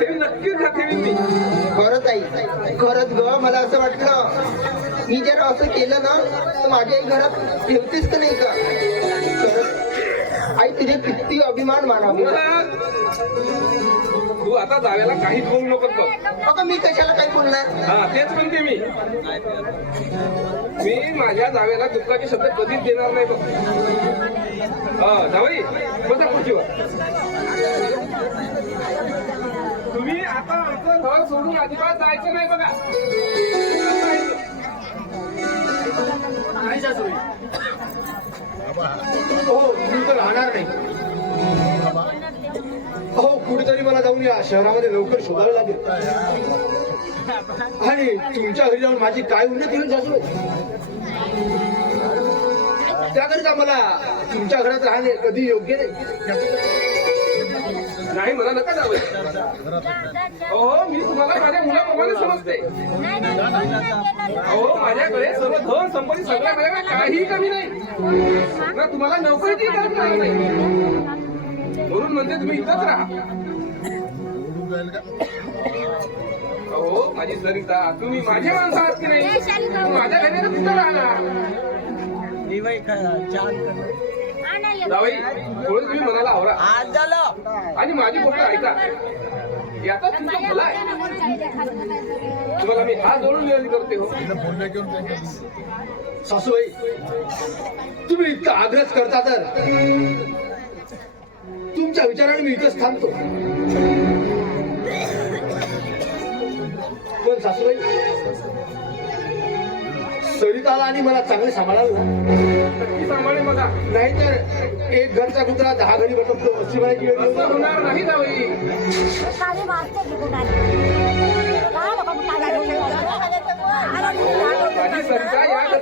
नक्कीच नक्की मी. खरंच आई खरंच ग मला असं वाटलं. मी जर असं केलं ना तर माझ्या आई घरात ठेवतेच तर नाही का? आई तुझे किती अभिमान मानाव. तू आता जाव्याला काहीच बोलू नको बघ. अगं मी कशाला काही बोलणार? हा तेच म्हणते मी. मी माझ्या जाव्याला दुःखाचे शब्द कधीच देणार नाही बघ. हा जावई बसा खुर्चीवर. आता आमचं घर सोडून अजिबात जायचं नाही बघा. नाही सासूबाई हो मी तर राहणार नाही. हो कुठेतरी मला जाऊन या शहरामध्ये लवकर शोधावं लागेल. आणि तुमच्या घरी जाऊन माझी काय उन्नती होईल सासूबाई त्याकरिता मला तुमच्या घरात राहणे कधी योग्य नाही. नाही मला नका जावं हो मी तुम्हाला माझ्या मुलाप्रमाणे समजते. हो माझ्याकडे सर्व धन संपत्ती सगळ्या माझ्याकडे काहीही कमी नाही. ना तुम्हाला नोकरीची गरज नाही. म्हणून म्हणते तुम्ही इथंच राहा. हो माझी सरिता तुम्ही माझे माणसं आहात की नाही? माझ्या घरी तिथं राहणार? जावई थोडं तुम्ही मनाला आवरा. आज झालं आणि माझी गोष्ट ऐका. याचा तुमचा भला आहे तुम्हाला मी हात जोडून विनंती करते हो. सासूबाई तुम्ही इतका आग्रह करता तर तुमच्या विचाराने मी इथंच थांबतो. पण सासूबाई सरिताला आणि मला चांगले सांभाळाल ना नक्की सांभाळे बघा. नाहीतर एक घरचा कुत्रा दहा घरी बसतो अशी येऊ. होणार नाही जावई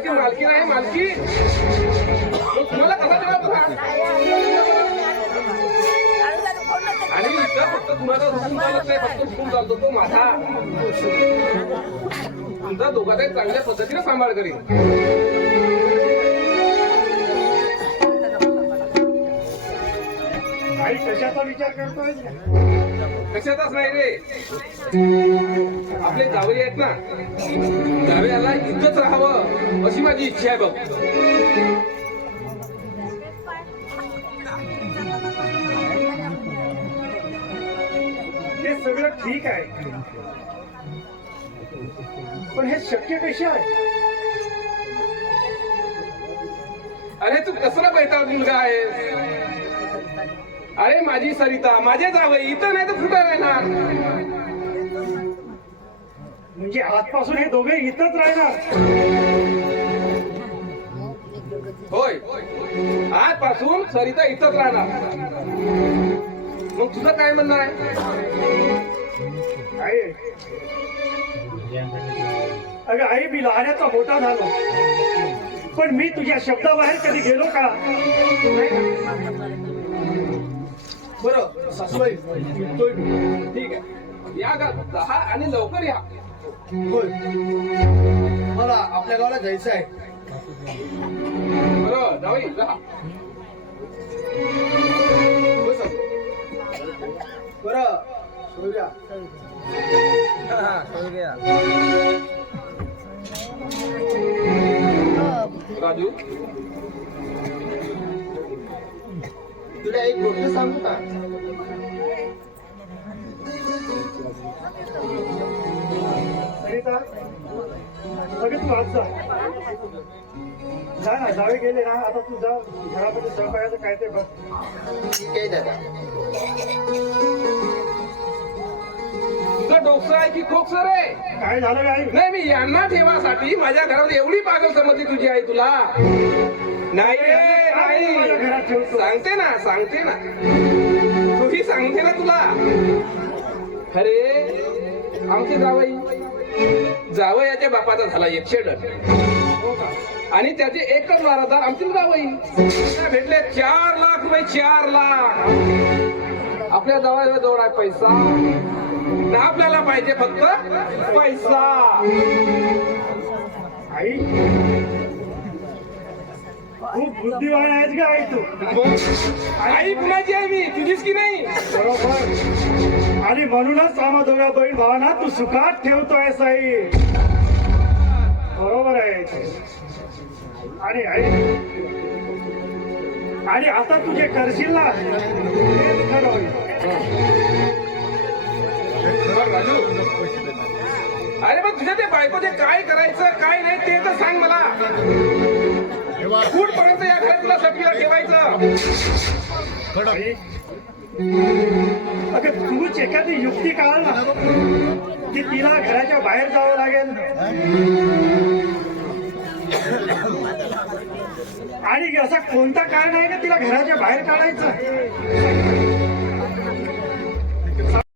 मालकी नाही मालकी तुम्हाला कसा इथं फक्त तुम्हाला रुसून चालत नाही फक्त चालतो तो माझा. तुमचा दोघांचाही चांगल्या पद्धतीने सांभाळ करीन. आई कशाचा विचार करतोय कशातच नाही रे. आपले जावई आहेत ना जावयाला इथंच राहावं अशी माझी इच्छा आहे बघ. ठीक आहे. पण हे शक्य कसे आहे? अरे तू कसला बैताळ मुलगा आहे अरे माझी सरिता माझे जावई इथं नाही तर कुठं राहणार? म्हणजे आजपासून हे दोघे इथंच राहणार? होय. आजपासून सरिता इथंच राहणार. मग तुझं काय म्हणणं आहे? आई अगं आई मी लहानाचा मोठा झालो. पण मी तुझ्या शब्दाबाहेर कधी गेलो का? बरं सासूबाई निघतोय मी. ठीक आहे. या गा दहा आणि लवकर या. होय. मला आपल्या गावाला जायचं आहे. बरोबर जाऊ जा. राजू. तुला एक गोष्ट सांगू का? सरिता तू आज जा. जा ना जावे गेले ना आता तू जा. घरामध्ये स्वयंपाकाचं काय ते बघ. ठीक आहे दादा. तुझं डोकं आहे की खोकसं रे काय झालं काय नाही मी यांना ठेवासाठी माझ्या घरात एवढी पागल समजली तुझी आई तुला. नाही रे माझ्या घरात नाही. ठेवतो. सांगते ना सांगते ना. तुही सांगते ना तुला. अरे आमचे जावई. जावयाच्या बापाचा झाला एकशे डन हो का आणि त्याचे एकच वारसदार आमचे जावई. भेटले चार लाख रुपये चार लाख. आपल्या जवळ जवळ आहे पैसा. ना आपल्याला पाहिजे फक्त पैसा. आई. खूप बुद्धिवान आहेस का आई तू. आई कुणाची आहे मी. तुझीच की नाही? बरोबर. आणि म्हणूनच आम्हा दोघा बहीण भावांना तू सुखात ठेवतोय साई बरोबर आहे. आणि आई. आणि आता तू जे करशील ना बायकोचे काय करायचं काय नाही ते तर सांग मला. कुठपर्यंत या घरात तुला सफीला ठेवायचं? अगं तूच एखादी युक्ती काढ ना की तिला घराच्या बाहेर जावं लागेल. आणि असा कोणता कारण आहे का तिला घराच्या बाहेर काढायचं?